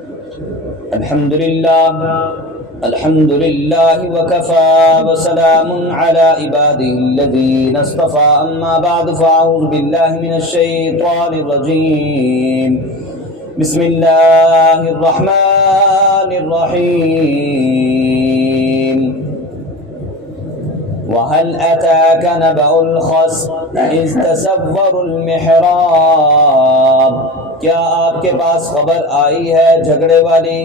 الحمد لله وكفى وسلام على عباده الذين اصطفى أما بعد فأعوذ بالله من الشيطان الرجيم بسم الله الرحمن الرحيم وهل أتاك نبأ الخصم إذ تسوروا المحراب، کیا آپ کے پاس خبر آئی ہے جھگڑے والی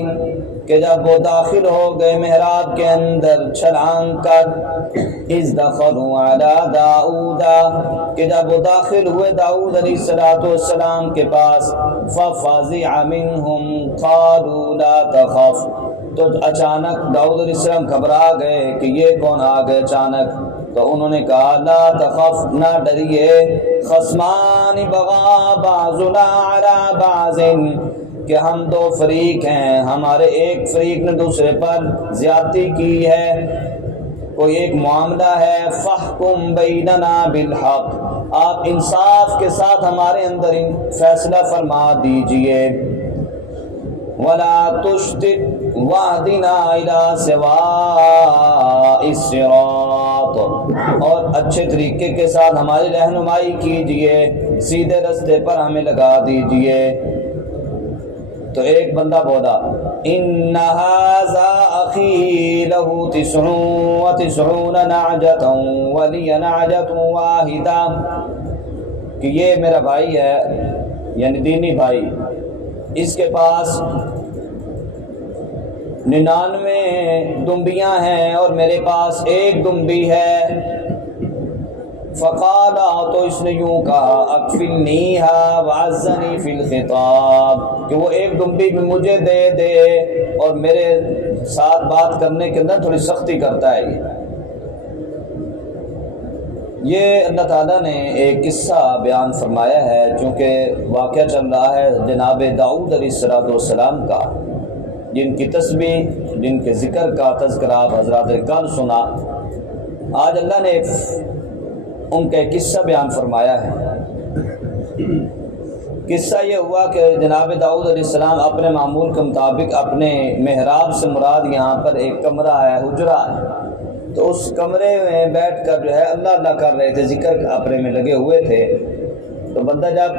کہ جب وہ داخل ہو گئے محراب کے اندر چھلانگ کر، اذ دخلوا علی داؤد، کہ جب وہ داخل ہوئے داؤد علیہ السلام کے پاس، ففزع منہم قالوا لا تخف، تو اچانک داؤد علیہ السلام گھبرا گئے کہ یہ کون آ گئے اچانک، تو انہوں نے کہا لا تخف، نہ ڈریے، خصمان بغا بعضنا علی بعض، کہ ہم دو فریق ہیں، ہمارے ایک فریق نے دوسرے پر زیادتی کی ہے، کوئی ایک معاملہ ہے، فاحکم بیننا بالحق، آپ انصاف کے ساتھ ہمارے اندر فیصلہ فرما دیجئے، ولا تشتت واہدنا الی سواء الصراط، اور اچھے طریقے کے ساتھ ہماری رہنمائی کیجئے، سیدھے رستے پر ہمیں لگا دیجئے۔ تو ایک بندہ بولا ان ھذا اخی لہ 99 نعجۃ ولی نعجۃ واحدہ، کہ یہ میرا بھائی ہے، یعنی دینی بھائی، اس کے پاس 99 دمبیاں ہیں اور میرے پاس ایک دمبی ہے۔ فقال، تو اس نے یوں کہا، اکفلنیھا وعزنی فی الخطاب، کہ وہ ایک دمبی بھی مجھے دے دے اور میرے ساتھ بات کرنے کے اندر تھوڑی سختی کرتا ہے۔ یہ اللہ تعالیٰ نے ایک قصہ بیان فرمایا ہے، چونکہ واقعہ چل رہا ہے جناب داؤد علیہ السلام کا، جن کی تسبیح، جن کے ذکر کا تذکرہ آپ حضرات نے کل سنا۔ آج اللہ نے ان کا ایک قصہ بیان فرمایا ہے۔ قصہ یہ ہوا کہ جناب داؤد علیہ السلام اپنے معمول کے مطابق اپنے محراب سے مراد یہاں پر ایک کمرہ ہے، حجرہ ہے، تو اس کمرے میں بیٹھ کر جو ہے اللہ اللہ کر رہے تھے، ذکر اپنے میں لگے ہوئے تھے۔ تو بندہ جب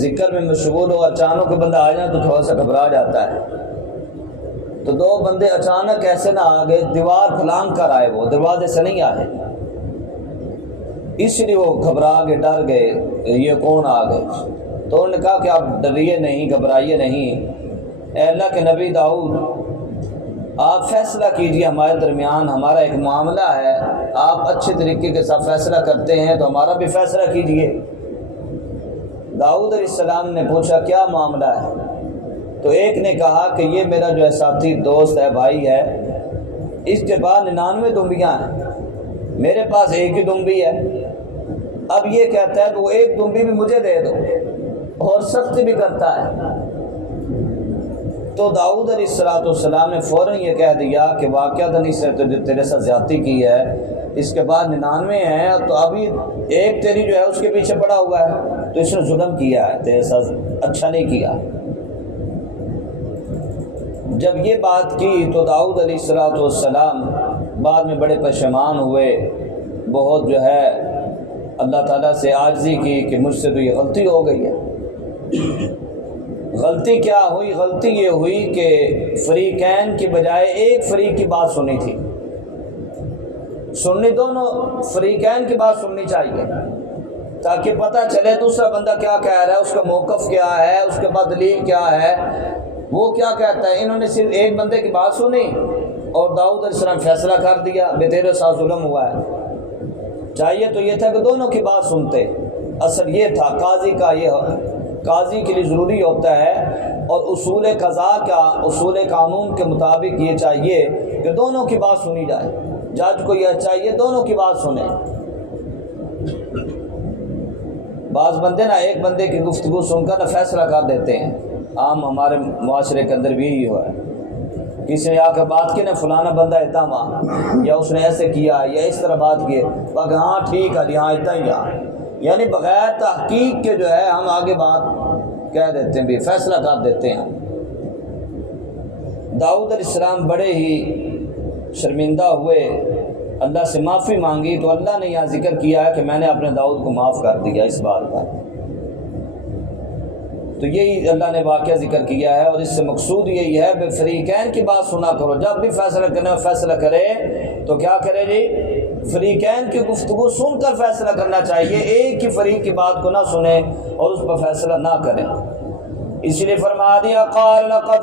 ذکر میں مشغول ہو، اچانک بندہ آ جائے تو تھوڑا سا گھبرا جاتا ہے۔ تو دو بندے اچانک ایسے نہ آ گئے، دیوار پھلانگ کر آئے، وہ دروازے سے نہیں آئے، اس لیے وہ گھبرا گئے، ڈر گئے، یہ کون آ گئے۔ تو انہوں نے کہا کہ آپ ڈریے نہیں، گھبرائیے نہیں، اے اللہ کے نبی داؤد، آپ فیصلہ کیجیے ہمارے درمیان، ہمارا ایک معاملہ ہے، آپ اچھے طریقے کے ساتھ فیصلہ کرتے ہیں تو ہمارا بھی فیصلہ کیجیے۔ داؤد علیہ السلام نے پوچھا کیا معاملہ ہے؟ تو ایک نے کہا کہ یہ میرا جو ہے ساتھی دوست ہے، بھائی ہے، اس کے پاس 99 دمبیاں ہیں، میرے پاس ایک ہی دمبی ہے، اب یہ کہتا ہے کہ وہ ایک دمبی بھی مجھے دے دو، اور سختی بھی کرتا ہے۔ تو داؤد علیہ السلام نے فوراً یہ کہہ دیا کہ واقعتاً اس نے تو تیرے ساتھ زیادتی کی ہے، اس کے بعد 99 ہیں، تو ابھی ایک تیری جو ہے اس کے پیچھے پڑا ہوا ہے، تو اس نے ظلم کیا ہے، تیرے ساتھ اچھا نہیں کیا۔ جب یہ بات کی تو داؤد علیہ السلام بعد میں بڑے پشیمان ہوئے، بہت جو ہے اللہ تعالیٰ سے عاجزی کی کہ مجھ سے تو یہ غلطی ہو گئی ہے۔ غلطی کیا ہوئی؟ غلطی یہ ہوئی کہ فریقین کی بجائے ایک فریق کی بات سنی تھی، سننی دونوں فریقین کی بات سننی چاہیے تاکہ پتہ چلے دوسرا بندہ کیا کہہ رہا ہے، اس کا موقف کیا ہے، اس کے بعد دلیل کیا ہے، وہ کیا کہتا ہے۔ انہوں نے صرف ایک بندے کی بات سنی اور داؤد علیہ السلام فیصلہ کر دیا بے تیرے ساتھ ظلم ہوا ہے۔ چاہیے تو یہ تھا کہ دونوں کی بات سنتے، اصل یہ تھا قاضی کے لیے ضروری ہوتا ہے، اور اصول قضاء کا، اصول قانون کے مطابق یہ چاہیے کہ دونوں کی بات سنی جائے، جج کو یہ چاہیے دونوں کی بات سنیں۔ بعض بندے نا ایک بندے کی گفتگو سن کر نہ فیصلہ کر دیتے ہیں، عام ہمارے معاشرے کے اندر بھی یہی ہوا ہے، کسی نے آ کے بات کی نا فلانا بندہ اتنا ہوا، یا اس نے ایسے کیا یا اس طرح بات کی، ہاں ٹھیک ہے جی، ہاں اتنا ہی، یعنی بغیر تحقیق کے جو ہے ہم آگے بات کہہ دیتے ہیں بھی فیصلہ کر دیتے ہیں. داؤد علیہ السلام بڑے ہی شرمندہ ہوئے، اللہ سے معافی مانگی، تو اللہ نے یہاں ذکر کیا ہے کہ میں نے اپنے داؤد کو معاف کر دیا اس بات پر. تو یہی اللہ نے واقعہ ذکر کیا ہے، اور اس سے مقصود یہی ہے کہ فریقین کی بات سنا کرو. جب بھی فیصلہ کرنے میں فیصلہ کرے تو کیا کرے جی؟ فریقین کی گفتگو سن کر فیصلہ کرنا چاہیے، ایک ہی فریق کی بات کو نہ سنے اور اس پر فیصلہ نہ کرے. اس لیے فرما دیا قال لقد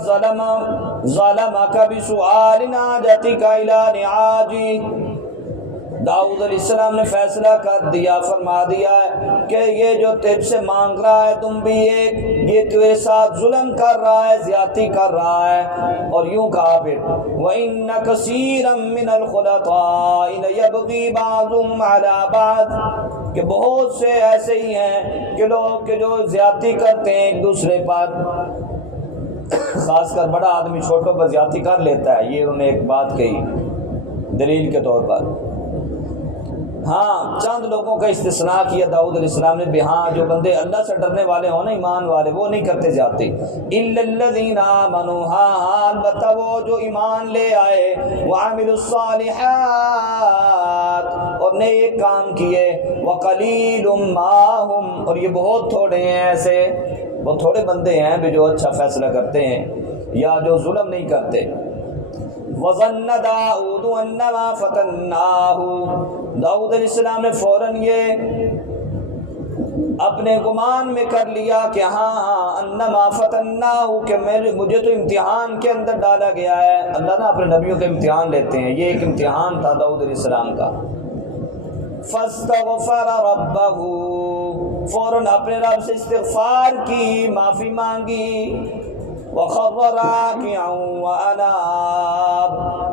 ظلمك بسؤال ناجتك الى نعاجی. داؤد علیہ السلام نے فیصلہ کر دیا، فرما دیا ہے کہ یہ جو تجھ سے مانگ رہا ہے تم بھی یہ تیرے ساتھ ظلم کر رہا ہے، زیادتی کر رہا ہے. اور یوں کہا پھر وَإِنَّ كَثِيرًا مِّنَ الْخُلَطَاءِ لَيَبْغِي بَعْضُهُمْ عَلَى بَعْضٍ، کہ بہت سے ایسے ہی ہیں کہ لوگ کہ جو زیادتی کرتے ہیں ایک دوسرے پر، خاص کر بڑا آدمی چھوٹوں پر زیادتی کر لیتا ہے. یہ انہوں نے ایک بات کہی دلیل کے طور پر. ہاں چند لوگوں کا استثناء کیا داؤد علیہ السلام نے بھی، ہاں جو بندے اللہ سے ڈرنے والے ہوں نا، ایمان والے، وہ نہیں کرتے جاتے. الا الذین آمنوا، ہاں البتہ وہ جو ایمان لے آئے، وعملوا الصالحات، اور نیک کام کیے، وقلیل ما هم، اور یہ بہت تھوڑے ہیں ایسے، وہ تھوڑے بندے ہیں بھی جو اچھا فیصلہ کرتے ہیں یا جو ظلم نہیں کرتے. وَظَنَّ دَاؤُدُ أَنَّمَا فَتَنَّاهُ، داؤد علیہ السلام نے فوراً یہ اپنے گمان میں کر لیا کہ ہاں انما فتناہ، کہ مجھے تو امتحان کے اندر ڈالا گیا ہے. اللہ نے اپنے نبیوں کے امتحان لیتے ہیں، یہ ایک امتحان تھا داؤد علیہ السلام کا. فاستغفر ربہ، فوراً اپنے رب سے استغفار کی، معافی مانگی. وخر راکعا واناب،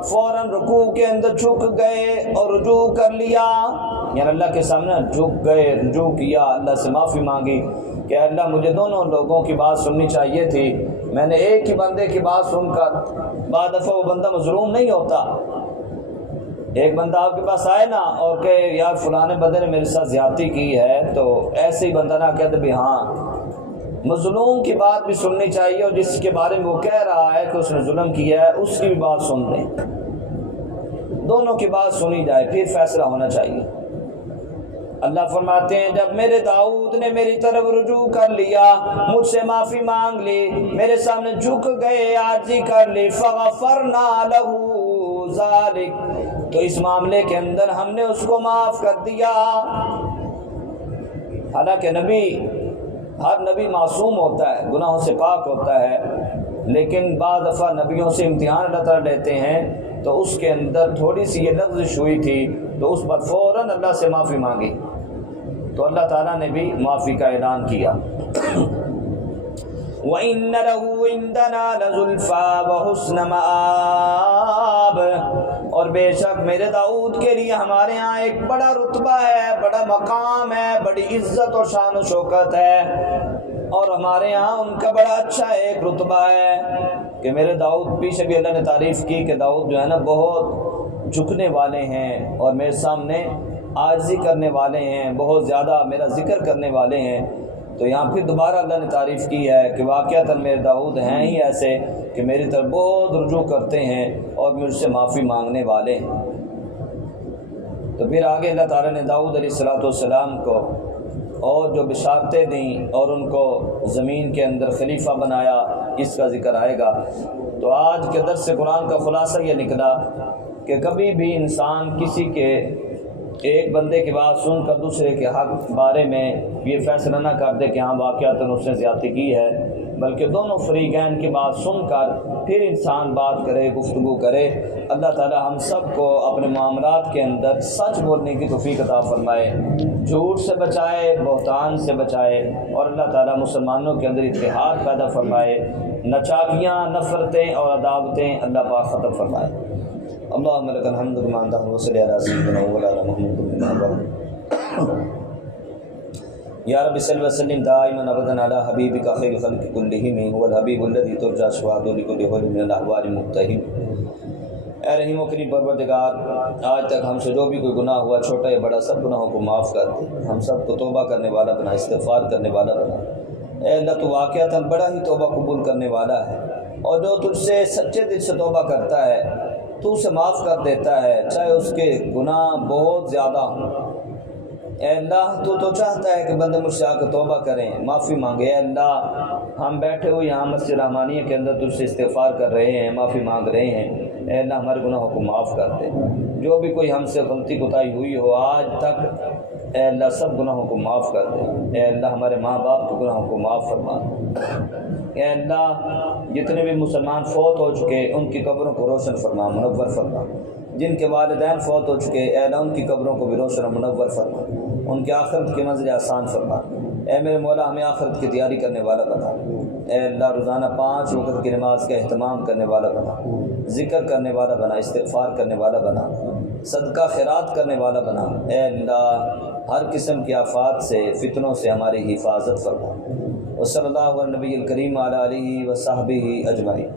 فوراً رکوع کے اندر جھک گئے اور رجوع کر لیا، یعنی اللہ کے سامنے جھک گئے، رجوع کیا، اللہ سے معافی مانگی کہ اللہ مجھے دونوں لوگوں کی بات سننی چاہیے تھی، میں نے ایک ہی بندے کی بات سن کر، بعد دفعہ وہ بندہ مظلوم نہیں ہوتا. ایک بندہ آپ کے پاس آئے نا اور کہ یار فلانے بندے نے میرے ساتھ زیادتی کی ہے، تو ایسے ہی بندہ نہ کہتے بھی ہاں، مظلوم کی بات بھی سننی چاہیے، اور جس کے بارے میں وہ کہہ رہا ہے کہ اس نے ظلم کیا ہے اس کی بھی بات سن لیں، دونوں کی بات سنی جائے، پھر فیصلہ ہونا چاہیے. اللہ فرماتے ہیں جب میرے داؤد نے میری طرف رجوع کر لیا، مجھ سے معافی مانگ لی، میرے سامنے جھک گئے، عاجزی کر لی، فغفرنا لہ ذالک، تو اس معاملے کے اندر ہم نے اس کو معاف کر دیا. حالانکہ ہر نبی معصوم ہوتا ہے، گناہوں سے پاک ہوتا ہے، لیکن بعض دفعہ نبیوں سے امتحان اللہ تعالیٰ لیتے ہیں، تو اس کے اندر تھوڑی سی یہ لغزش ہوئی تھی تو اس پر فوراً اللہ سے معافی مانگی، تو اللہ تعالیٰ نے بھی معافی کا اعلان کیا. وَإِنَّ لَهُ عِندَنَا لَزُلْفَىٰ وَحُسْنَ مَآبٍ، اور بے شک میرے داؤد کے لیے ہمارے ہاں ایک بڑا رتبہ ہے، بڑا مقام ہے، بڑی عزت اور شان و شوکت ہے، اور ہمارے ہاں ان کا بڑا اچھا ایک رتبہ ہے کہ میرے داؤد، پیچھے بھی اللہ نے تعریف کی کہ داؤد جو ہے نا بہت جھکنے والے ہیں اور میرے سامنے عاجزی کرنے والے ہیں، بہت زیادہ میرا ذکر کرنے والے ہیں. تو یہاں پھر دوبارہ اللہ نے تعریف کی ہے کہ واقعتاً میرے داؤد ہیں ہی ایسے کہ میری طرف بہت رجوع کرتے ہیں اور مجھ سے معافی مانگنے والے ہیں. تو پھر آگے اللہ تعالیٰ نے داؤد علیہ السلام کو اور جو بشارتیں دیں اور ان کو زمین کے اندر خلیفہ بنایا، اس کا ذکر آئے گا. تو آج کے درس قرآن کا خلاصہ یہ نکلا کہ کبھی بھی انسان کسی کے ایک بندے کی بات سن کر دوسرے کے حق بارے میں یہ فیصلہ نہ کر دے کہ ہاں واقعتاً اس نے زیادتی کی ہے، بلکہ دونوں فریقین کی بات سن کر پھر انسان بات کرے، گفتگو کرے. اللہ تعالی ہم سب کو اپنے معاملات کے اندر سچ بولنے کی توفیق عطا فرمائے، جھوٹ سے بچائے، بہتان سے بچائے، اور اللہ تعالی مسلمانوں کے اندر اتحاد پیدا فرمائے، نچاکیاں، نفرتیں اور عداوتیں اللہ پاک ختم فرمائے. اللہم لک الحمد کما انت وصلی علی سیدنا مولانا محمد. یا رب صلی وسلم دائما ابدا علی حبیبک خیر الخلق کلہم هو الحبیب الذی ترجى شفاعته لكل حول من الاحوال مقتحم. اے رحیم و کریم پروردگار، آج تک ہم سے جو بھی کوئی گناہ ہوا، چھوٹا یا بڑا، سب گناہوں کو معاف کر دے، ہم سب کو توبہ کرنے والا بنا، استغفار کرنے والا بنا. اے اللہ تو واقعتاً بڑا ہی توبہ قبول کرنے والا ہے، اور جو تجھ سے سچے دل سے توبہ کرتا ہے تو اسے معاف کر دیتا ہے، چاہے اس کے گناہ بہت زیادہ ہوں۔ اے اللہ تو چاہتا ہے کہ بندے مجھ سے آ کے توبہ کریں، معافی مانگے۔ اے اللہ ہم بیٹھے ہوئے یہاں مسجد رحمانیہ کے اندر تجھ سے استغفار کر رہے ہیں، معافی مانگ رہے ہیں، اے اللہ ہمارے گناہوں کو معاف کر دے۔ جو بھی کوئی ہم سے غلطی کوتاہی ہوئی ہو آج تک، اے اللہ سب گناہوں کو معاف کر دے۔ اے اللہ ہمارے ماں باپ کے گناہوں کو معاف فرما دے۔ اے اللہ جتنے بھی مسلمان فوت ہو چکے ان کی قبروں کو روشن فرما، منور فرما۔ جن کے والدین فوت ہو چکے اے اللہ ان کی قبروں کو بھی روشن و منور فرما، ان کی آخرت کی منزل آسان فرما۔ اے میرے مولا ہمیں آخرت کی تیاری کرنے والا بنا۔ اے اللہ روزانہ 5 وقت کی نماز کا اہتمام کرنے والا بنا، ذکر کرنے والا بنا، استغفار کرنے والا بنا، صدقہ خیرات کرنے والا بنا۔ اے اللہ ہر قسم کی آفات سے، فتنوں سے ہماری حفاظت فرما۔ وصلی اللہ علی نبی الکریم وعلی آلہ وصحبہ اجمعین۔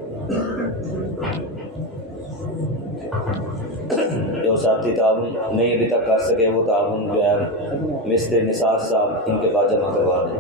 جو ساتھی تعاون نہیں ابھی تک کر سکے وہ تعاون جو ہے مستر نثار صاحب ان کے پاس جمع کروا دیں۔